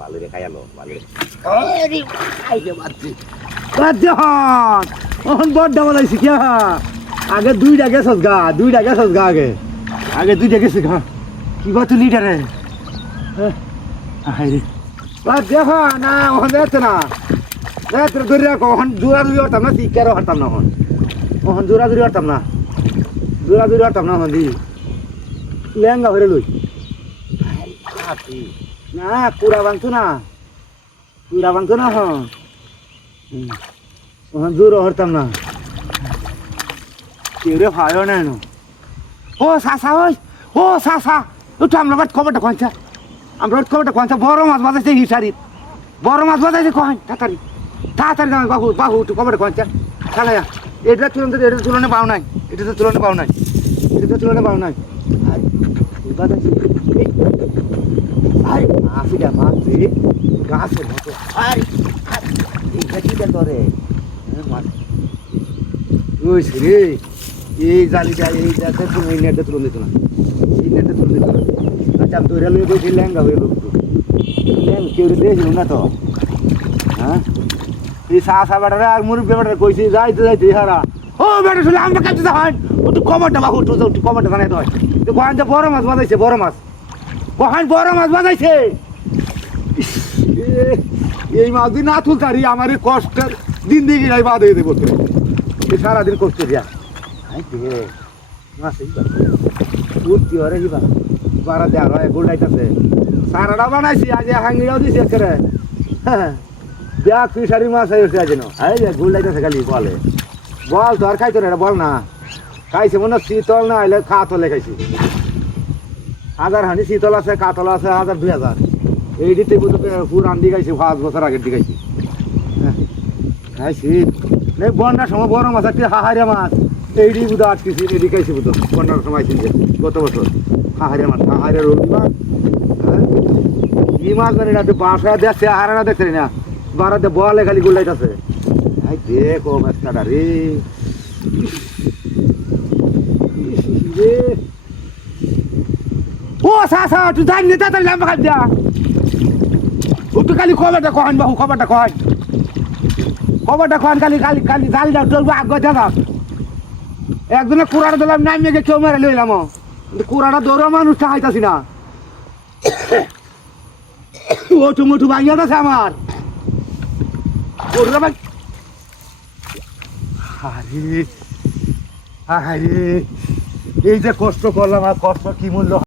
ভালো রে খাইয়ালো ভালো রে আরে খাইতে পারছি বাজে হন ওহন বড় বলাইছি কি আগে দুইটা গেছস গা আগে আগে দুইটা গেছিস গা কি বা তুই লিডারে আরে বাজে হন না ওহন যাচ্ছে না যাচ্ছে ধরে রাখো ওহন জোরা জুড়ি হতাম না শিকারও হতাম না ওহন জোরা জুড়ি হতাম না ওহন দি লেহেঙ্গা ভরে লই না পুরা ভাঙতো না হন জোর হরতাম না কেউ রে ভাইও না ও সাসা ও সাসা একটু আমরা খবরটা কোনটা বড় মাছ বাজাইছে হিসারি বড় মাছ বাজাইছে কখন তাড়াতাড়ি বাহু একটু খবরটা কোনটা চালাইয়া এটা তুলনে পাও নাই আরে আফিটা মাছ রে গাছের মতো আরে এইটা কিটা করে ওইছে রে এই জালিটা এই যাতে তুমি এই নেটটা তুলে দিত না আচ্ছা আমি তৈরি লই বসে লেহেঙ্গা হয়ে লোক কেউ দেখছিল না তো হ্যাঁ এই সা বেটারে আর মুরব্বী বেটারে কইছি যাইতে হারা ও বেটা শুনে আমরা কাছে যান একটু কমাটা বাহু একটু কমাটা জানাই তো কখন যে বড় মাছ বাজাইছে এই মাছ দিন না তুলতারি আমার এই কষ্টের দিন দিকে যাই বাদ হয়ে দেবো সারাদিন কষ্ট দিয়া উঠতি হরে কিবা বারা দেওয়ার হয় গোল্ডাইতেছে সারাটা বানাইছি আজ হাঙ্গিরাও দিছি একেবারে দেখ ফিশারি মাছ হয়েছে আজ এই যে গোল্ডাইতেছে খালি বলে বল তো আর খাইতো না এটা বল না খাইছে মনে শীতল না হইলে কাতলে খাইছি 1000 হানি শীতল আছে কাতল আছে 1000 2000 এই দিতে পুরান দি খাইছি 5 বছর আগের দি খাইছি খাইছি বন্যার সময় বড় মাছ একটা হাহারিয়া মাছ এইডি বুধ আটকেছি এডি খাইছি বুধ বন্যার সময় আইছি গত বছর হাহারিয়া রোগ মাছ কি মাছ মানে না বাসায় দেখছে হারানা দেখছে না বারাতে বলে খালি গোল্লাইতেছে দেখো মাছটা রে ও সাসা তুই জানি না তাড়াতাড়ি লাম্বা খাই দিয়া একটু খালি খবরটা কহান বাহু খবরটা কহান খালি জালটা চলবো আগে দাদা একজনে কুড়াটা দিলাম নামিয়ে গিয়ে কেউ মেরে লইলাম কুড়াটা দৌড়া মানুষ চাইতাছি না ওটু মুটু ভাঙিয়া আছে আমার আরে এই যে কষ্ট করলাম আর কষ্ট কি মূল্য